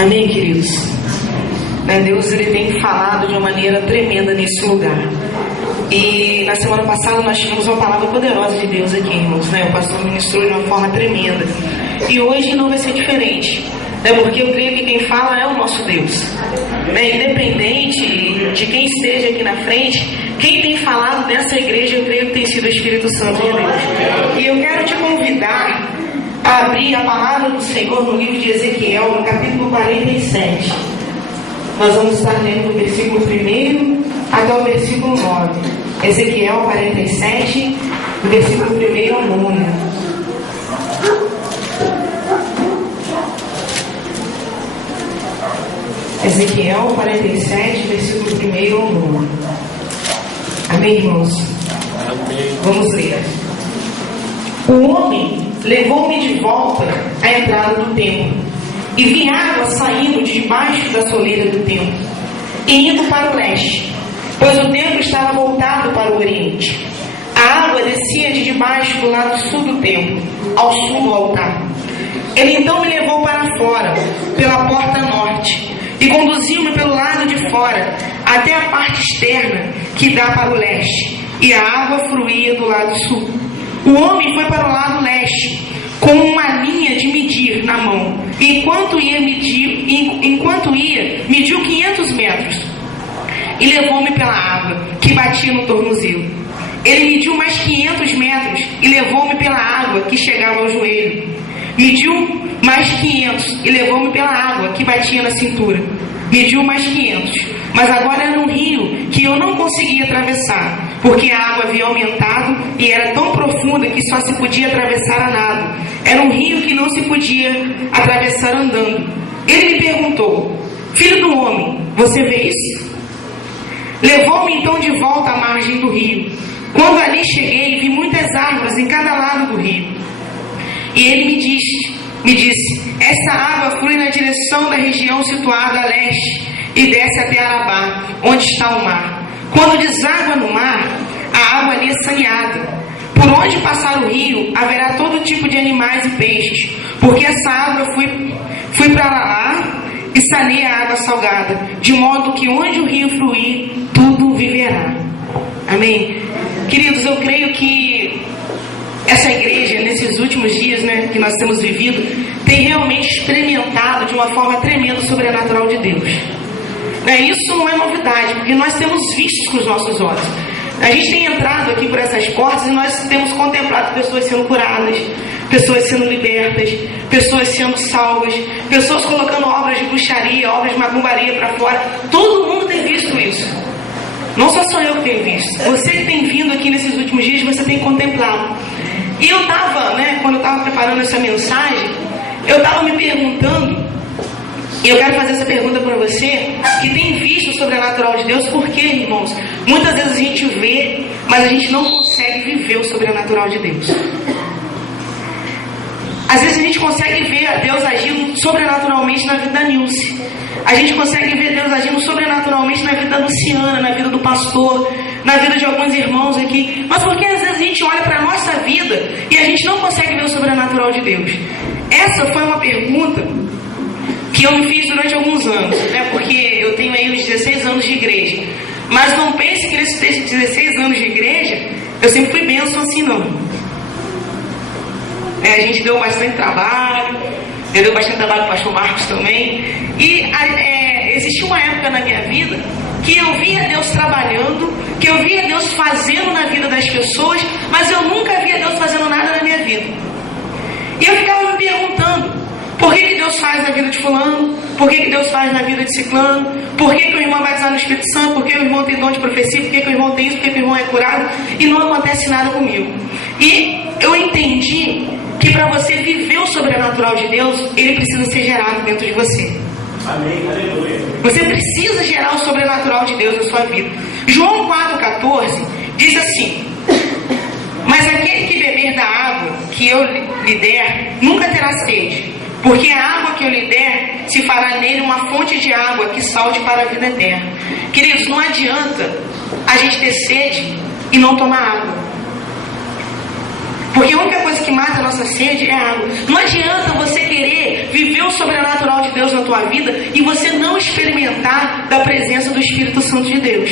Amém, queridos? Deus, Ele tem falado de uma maneira tremenda nesse lugar. E na semana passada nós tivemos uma palavra poderosa de Deus aqui, irmãos, O pastor ministrou de uma forma tremenda. E hoje não vai ser diferente, Porque eu creio que quem fala é o nosso Deus, Independente de quem esteja aqui na frente, quem tem falado dessa igreja, eu creio que tem sido o Espírito Santo de Deus. E eu quero te convidar a abrir a palavra do Senhor no livro de Ezequiel, no capítulo 47. Nós vamos estar lendo do versículo 1 até o versículo 9. Ezequiel 47, do versículo 1 ao 9. Ezequiel 47, versículo 1 ao 9. Amém, irmãos? Amém. Vamos ler. O homem levou-me de volta à entrada do templo, e vi água saindo de debaixo da soleira do templo, e indo para o leste, pois o templo estava voltado para o oriente. A água descia de debaixo do lado sul do templo, ao sul do altar. Ele então me levou para fora, pela porta norte, e conduziu-me pelo lado de fora, até a parte externa, que dá para o leste, e a água fluía do lado sul. O homem foi para o lado leste, com uma linha de medir na mão. Enquanto ia, mediu 500 metros, e levou-me pela água, que batia no tornozelo. Ele mediu mais 500 metros, e levou-me pela água, que chegava ao joelho. Mediu mais 500, e levou-me pela água, que batia na cintura. Mediu mais 500, mas agora era um rio que eu não conseguia atravessar, porque a água havia aumentado e era tão profunda que só se podia atravessar a nado. Era um rio que não se podia atravessar andando. Ele me perguntou: filho do homem, você vê isso? Levou-me então de volta à margem do rio. Quando ali cheguei, vi muitas árvores em cada lado do rio. E ele me disse: essa água flui na direção da região situada a leste e desce até Arabá, onde está o mar. Quando deságua no mar, a água ali é saneada. Por onde passar o rio, haverá todo tipo de animais e peixes, porque essa água fui para lá e saneia a água salgada, de modo que onde o rio fluir, tudo viverá. Amém? Queridos, eu creio que essa igreja, nesses últimos dias, que nós temos vivido, tem realmente experimentado de uma forma tremenda o sobrenatural de Deus. Isso não é novidade, porque nós temos visto com os nossos olhos. A gente tem entrado aqui por essas portas e nós temos contemplado pessoas sendo curadas, pessoas sendo libertas, pessoas sendo salvas, pessoas colocando obras de bruxaria, obras de macumbaria para fora. Todo mundo tem visto isso. Não só eu que tenho visto. Você que tem vindo aqui nesses últimos dias, você tem contemplado. E eu estava, quando eu estava preparando essa mensagem, eu estava me perguntando, e eu quero fazer essa pergunta para você, que tem visto o sobrenatural de Deus. Por quê, irmãos? Muitas vezes a gente vê, mas a gente não consegue viver o sobrenatural de Deus. Às vezes a gente consegue ver a Deus agindo sobrenaturalmente na vida da Nilce. A gente consegue ver Deus agindo sobrenaturalmente na vida da Luciana, na vida do pastor, na vida de alguns irmãos aqui. Mas por que às vezes a gente olha para a nossa vida e a gente não consegue ver o sobrenatural de Deus? Essa foi uma pergunta que eu me fiz durante alguns anos, porque eu tenho aí uns 16 anos de igreja. Mas não pense que nesses 16 anos de igreja eu sempre fui bênção assim, não. A gente deu bastante trabalho, eu dei bastante trabalho para o pastor Marcos também. E existiu uma época na minha vida que eu via Deus trabalhando, que eu via Deus fazendo na vida das pessoas, mas eu nunca via Deus fazendo nada na minha vida. E eu ficava me perguntando: por que Deus faz na vida de fulano? Por que Deus faz na vida de ciclano? Por que o irmão vai batizar no Espírito Santo? Por que o irmão tem dom de profecia? Por que o irmão tem isso? Por que o irmão é curado? E não acontece nada comigo. E eu entendi que para você viver o sobrenatural de Deus, ele precisa ser gerado dentro de você. Amém, aleluia. Você precisa gerar o sobrenatural de Deus na sua vida. João 4,14 diz assim: mas aquele que beber da água que eu lhe der, nunca terá sede, porque a água que eu lhe der se fará nele uma fonte de água que salte para a vida eterna. Queridos, não adianta a gente ter sede e não tomar água. Porque a única coisa que mata a nossa sede é a água. Não adianta você querer viver viver o sobrenatural de Deus na tua vida e você não experimentar da presença do Espírito Santo de Deus.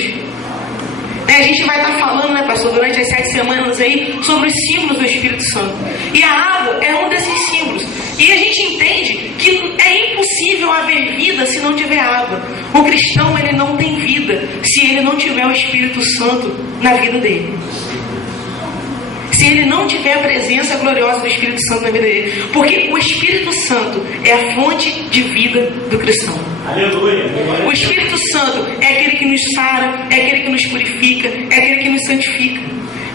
A gente vai estar falando, né, pastor, durante as 7 semanas aí, sobre os símbolos do Espírito Santo. E a água é um desses símbolos. E a gente entende que é impossível haver vida se não tiver água. O cristão, ele não tem vida se ele não tiver o Espírito Santo na vida dele. Se ele não tiver a presença gloriosa do Espírito Santo na vida dele. Porque o Espírito Santo é a fonte de vida do cristão. Aleluia. O Espírito Santo é aquele que nos sara, é aquele que nos purifica, é aquele que nos santifica.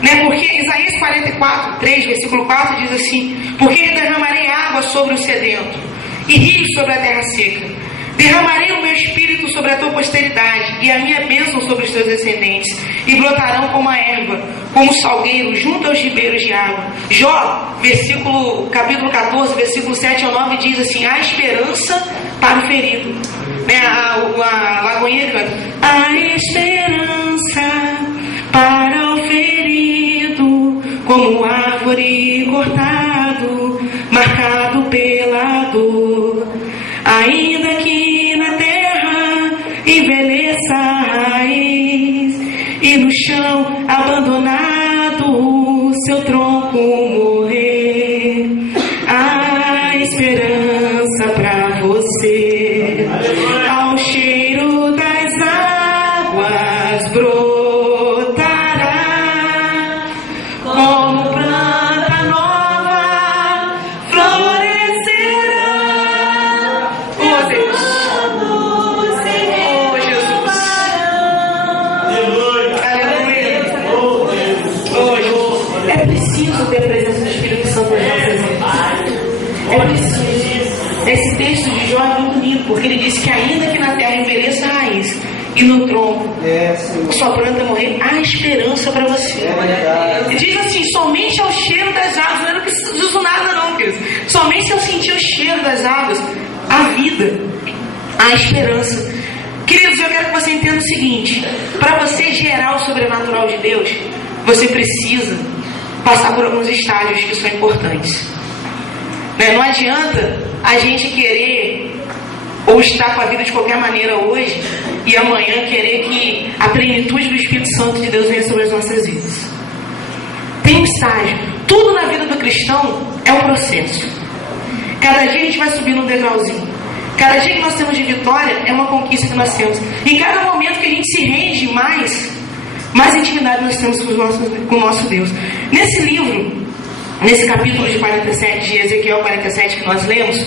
Né? Porque Isaías 44, 3, versículo 4 diz assim: porque derramarei água sobre o sedento e rios sobre a terra seca. Derramarei o meu espírito sobre a tua posteridade e a minha bênção sobre os teus descendentes, e brotarão como a erva, como o salgueiro junto aos ribeiros de água. Jó, capítulo 14, versículo 7 ao 9 diz assim: há esperança para o ferido. Né? A Lagoinha canta: há esperança para o ferido, como árvore cortado, marcado pela dor. Ainda que na terra envelheça a raiz e no chão abandonado seu tronco morrer, há esperança pra você. Ao cheiro das águas brotará como planta nova, florescerá. Oh Deus, oh Jesus, aleluia, oh Jesus. É preciso ter a presença do Espírito Santo nas nossas vidas. É preciso. Esse texto de Jó é muito lindo, porque ele diz que ainda que na terra envelheça a raiz e no tronco sua planta morrer, há esperança para você. Ele diz assim: somente ao cheiro das águas, eu não preciso nada não, queridos. Somente se eu sentir o cheiro das águas, há vida, há esperança. Queridos, eu quero que você entenda o seguinte: para você gerar o sobrenatural de Deus, você precisa passar por alguns estágios que são importantes. Não adianta a gente querer ou estar com a vida de qualquer maneira hoje e amanhã querer que a plenitude do Espírito Santo de Deus venha sobre as nossas vidas. Tem um estágio. Tudo na vida do cristão é um processo. Cada dia a gente vai subindo um degrauzinho. Cada dia que nós temos de vitória é uma conquista que nós temos. Em cada momento que a gente se rende mais intimidade nós temos com o nosso Deus. Nesse livro, nesse capítulo de 47, de Ezequiel 47 que nós lemos,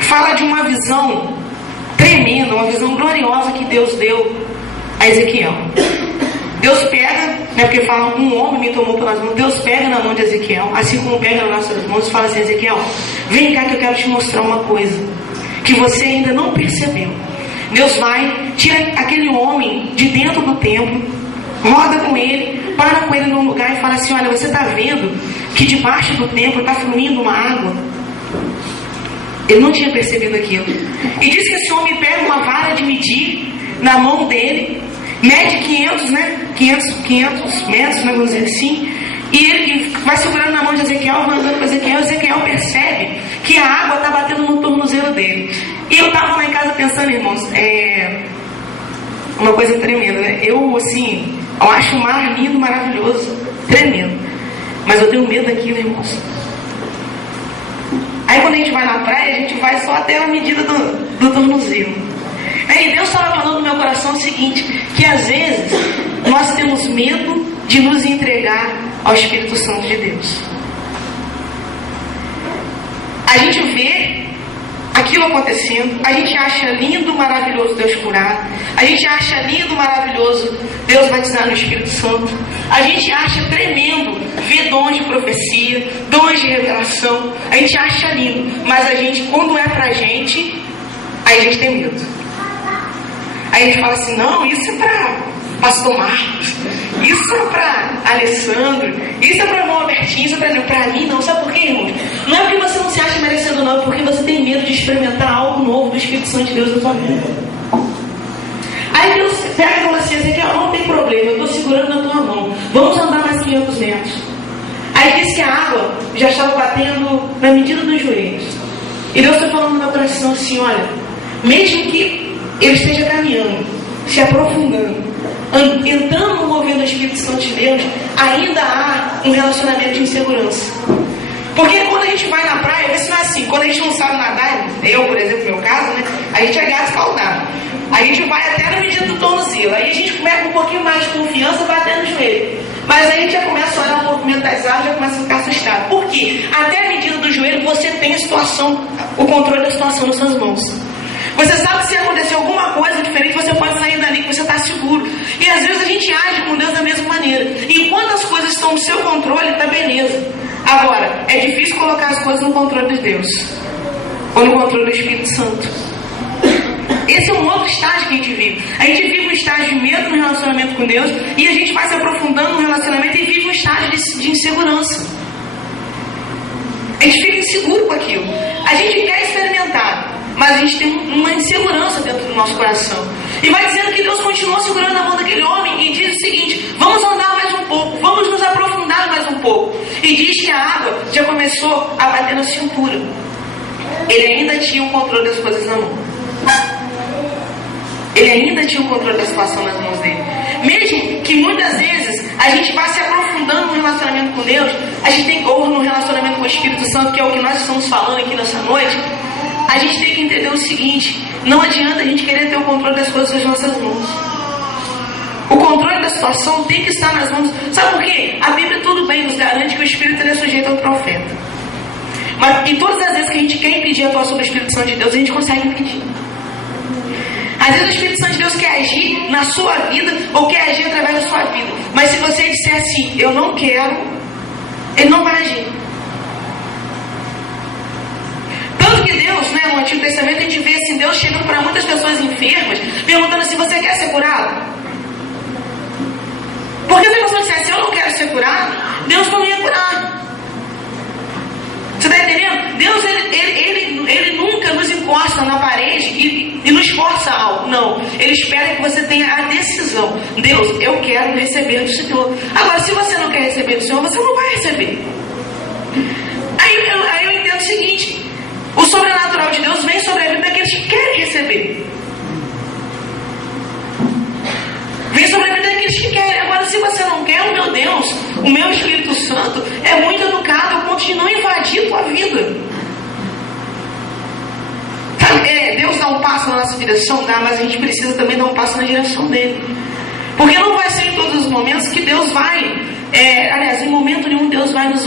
fala de uma visão tremenda, uma visão gloriosa que Deus deu a Ezequiel. Deus pega, porque fala: um homem me tomou pelas mãos. Deus pega na mão de Ezequiel, assim como pega nas nossas mãos, e fala assim: Ezequiel, vem cá que eu quero te mostrar uma coisa que você ainda não percebeu. Deus vai, tira aquele homem de dentro do templo, roda com ele, para com ele num lugar e fala assim: olha, você está vendo que debaixo do templo está fluindo uma água? Ele não tinha percebido aquilo. E diz que esse homem pega uma vara de medir na mão dele, mede 500 metros, vamos dizer assim, e ele vai segurando na mão de Ezequiel, vai andando com Ezequiel. Ezequiel percebe que a água está batendo no tornozelo dele. E eu estava lá em casa pensando, irmãos, uma coisa tremenda, né? Eu acho o mar lindo, maravilhoso, tremendo, mas eu tenho medo daquilo, irmãos. Aí quando a gente vai na praia, a gente vai só até a medida do tornozelo. Aí Deus estava falando no meu coração o seguinte: que às vezes nós temos medo de nos entregar ao Espírito Santo de Deus. A gente vê aquilo acontecendo, a gente acha lindo, maravilhoso Deus curar, a gente acha lindo, maravilhoso Deus batizar no Espírito Santo, a gente acha tremendo ver dons de profecia, dons de revelação, a gente acha lindo, mas a gente, quando é pra gente, aí a gente tem medo. Aí a gente fala assim: não, isso é para Pastor Marcos, isso é para Alessandro, isso é para irmão Albertinho, isso é para mim. Não, sabe por quê, irmão? Não é porque você não se acha merecedor, não, é porque você tem medo de experimentar algo novo do Espírito Santo de Deus na sua vida. Aí Deus pega e fala assim: Ezequiel, não tem problema, eu estou segurando na tua mão, vamos andar mais 500 metros. Aí diz que a água já estava batendo na medida dos joelhos. E Deus está falando no meu coração assim, olha, mesmo que ele esteja caminhando, se aprofundando, entrando no governo do Espírito Santo de Deus, ainda há um relacionamento de insegurança. Porque quando a gente vai na praia, vê se não é assim, quando a gente não sabe nadar, eu, por exemplo, no meu caso, né, a gente é gato escaldado. A gente vai até na medida do tornozelo, aí a gente começa com um pouquinho mais de confiança, batendo no joelho. Mas aí a gente já começa a olhar o movimento das águas, já começa a ficar assustado. Por quê? Até a medida do joelho você tem a situação, o controle da situação nas suas mãos. Você sabe que se acontecer alguma coisa diferente, você pode sair dali, que você está seguro. E às vezes a gente age com Deus da mesma maneira. E enquanto as coisas estão no seu controle, está beleza. Agora, é difícil colocar as coisas no controle de Deus. Ou no controle do Espírito Santo. Esse é um outro estágio que a gente vive. A gente vive um estágio de medo no relacionamento com Deus. E a gente vai se aprofundando no relacionamento e vive um estágio de insegurança. A gente fica inseguro com aquilo. A gente quer experimentar, mas a gente tem uma insegurança dentro do nosso coração. E vai dizendo que Deus continua segurando a mão daquele homem e diz o seguinte: vamos andar mais um pouco, vamos nos aprofundar mais um pouco. E diz que a água já começou a bater na cintura. Ele ainda tinha o controle das coisas na mão. Ele ainda tinha o controle da situação nas mãos dele. Mesmo que muitas vezes a gente vai se aprofundando no relacionamento com Deus, a gente tem, ou no relacionamento com o Espírito Santo, que é o que nós estamos falando aqui nessa noite, a gente tem que entender o seguinte: não adianta a gente querer ter o controle das coisas nas nossas mãos. O controle da situação tem que estar nas mãos. Sabe por quê? A Bíblia tudo bem nos garante que o Espírito é sujeito ao profeta. Mas e todas as vezes que a gente quer impedir a atuação do Espírito Santo de Deus, a gente consegue impedir. Às vezes o Espírito Santo de Deus quer agir na sua vida ou quer agir através da sua vida. Mas se você disser assim, eu não quero, ele não vai agir. Tanto que Deus, né, no Antigo Testamento, a gente vê assim, Deus chegando para muitas pessoas enfermas, perguntando assim, você quer ser curado? Porque se a pessoa dissesse, eu não quero ser curado, Deus não ia curar. Você está entendendo? Deus, ele nunca nos encosta na parede e nos força a algo. Não. Ele espera que você tenha a decisão. Deus, eu quero receber do Senhor. Agora, se você não quer receber do Senhor, você não vai receber. Aí eu entendo o seguinte: o sobrenatural de Deus vem sobre a vida daqueles que querem receber. Vem sobre a vida daqueles que querem. Agora, se você não quer, o meu Deus, o meu Espírito Santo é muito educado ao ponto de não invadir a tua vida. Deus dá um passo na nossa direção, dá, mas a gente precisa também dar um passo na direção dele. Porque não vai ser em todos os momentos que Deus vai, aliás, em momento nenhum Deus vai nos